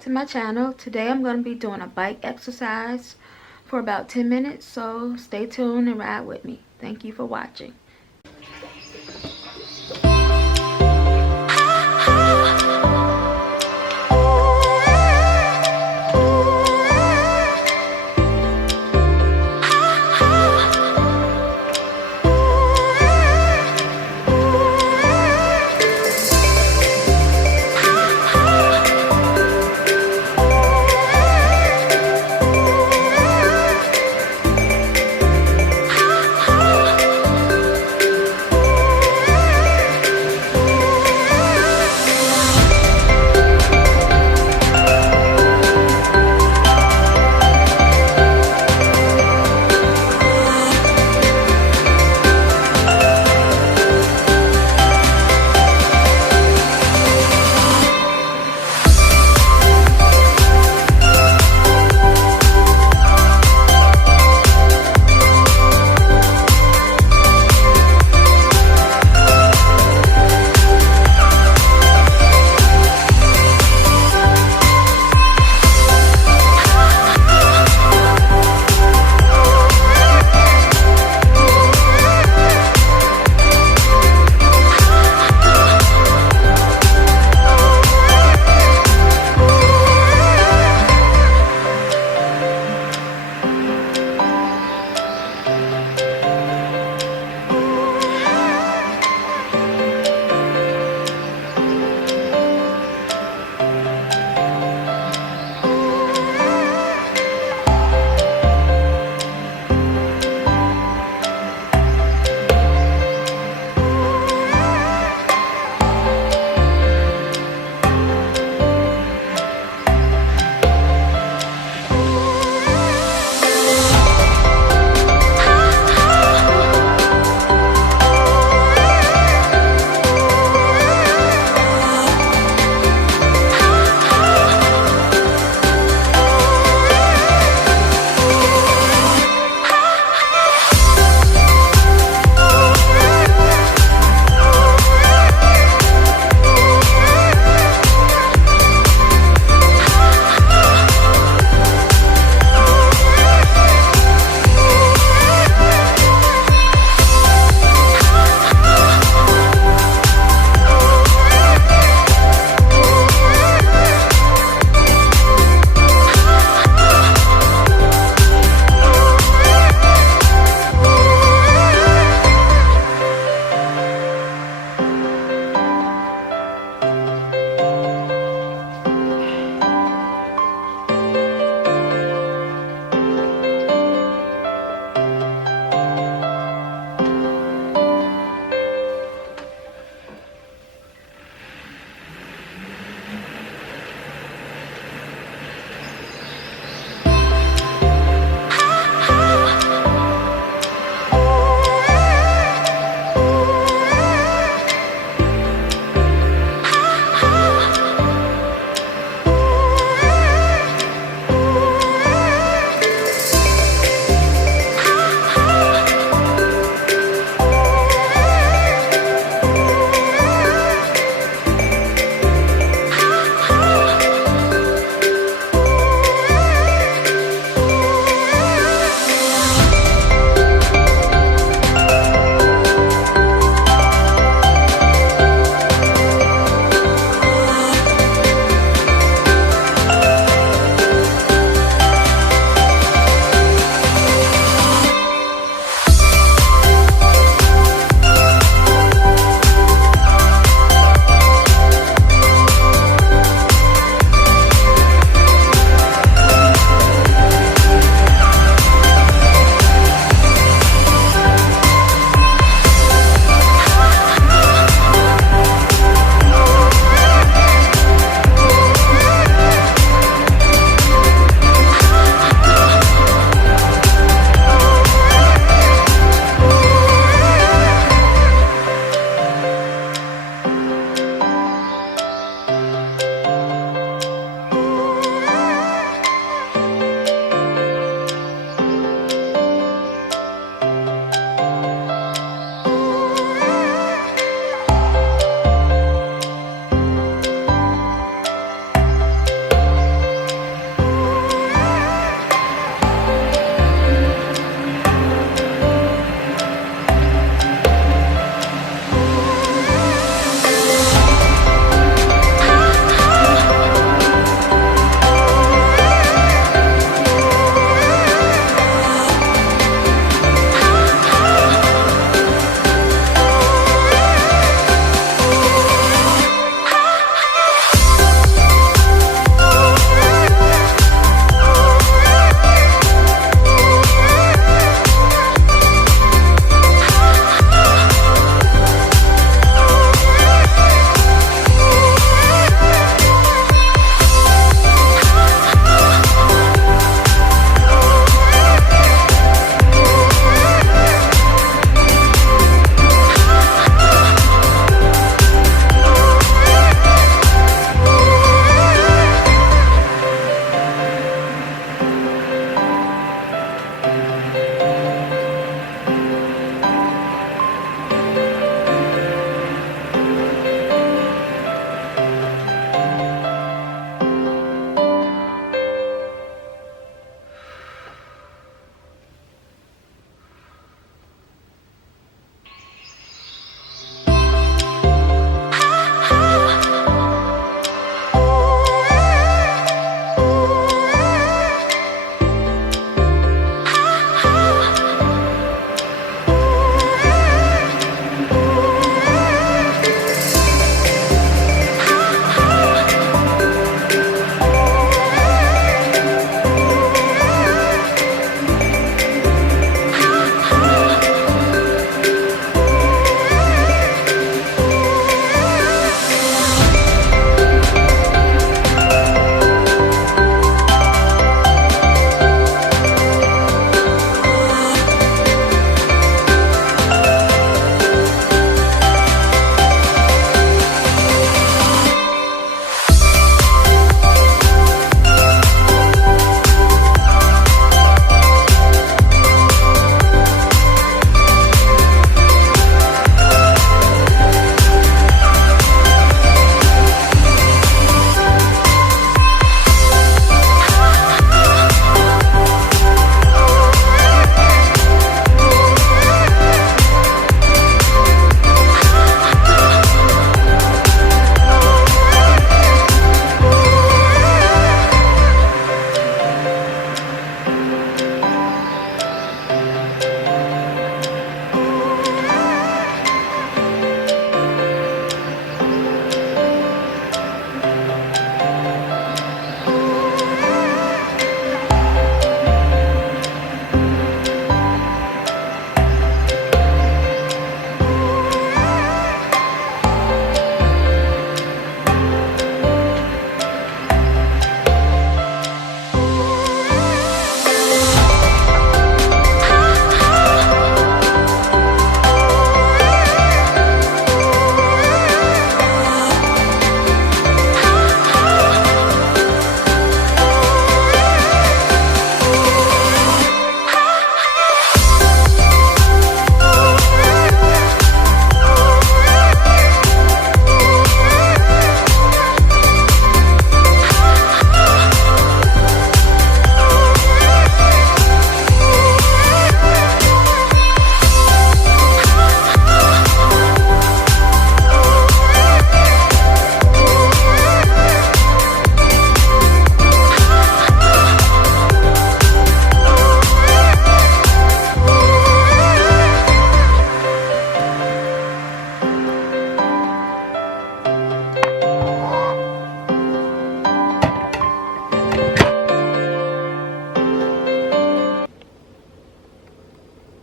back to my channel. Today I'm going to be doing a bike exercise for about 10 minutes, so stay tuned and ride with me. Thank you for watching.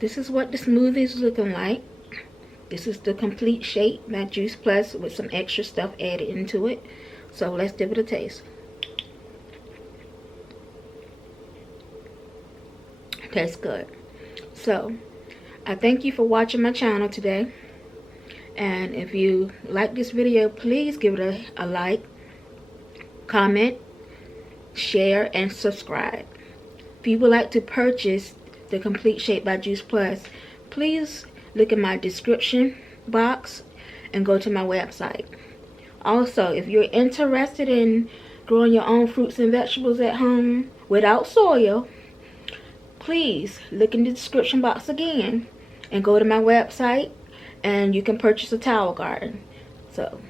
this is what the smoothie is looking like. This is the complete shake by Juice Plus with some extra stuff added into it. So let's give it a taste. Tastes good. So I thank you for watching my channel today. And if you like this video, please give it a like, comment, share, and subscribe. If you would like to purchase the complete shake by Juice Plus, please look in my description box and go to my website. Also, if you're interested in growing your own fruits and vegetables at home without soil, please look in the description box again and go to my website, and you can purchase a tower garden. So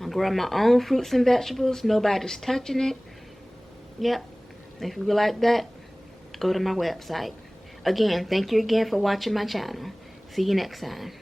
I'm growing my own fruits and vegetables. Nobody's touching it. Yep. If you would like that, go to my website. Again, thank you again for watching my channel. See you next time.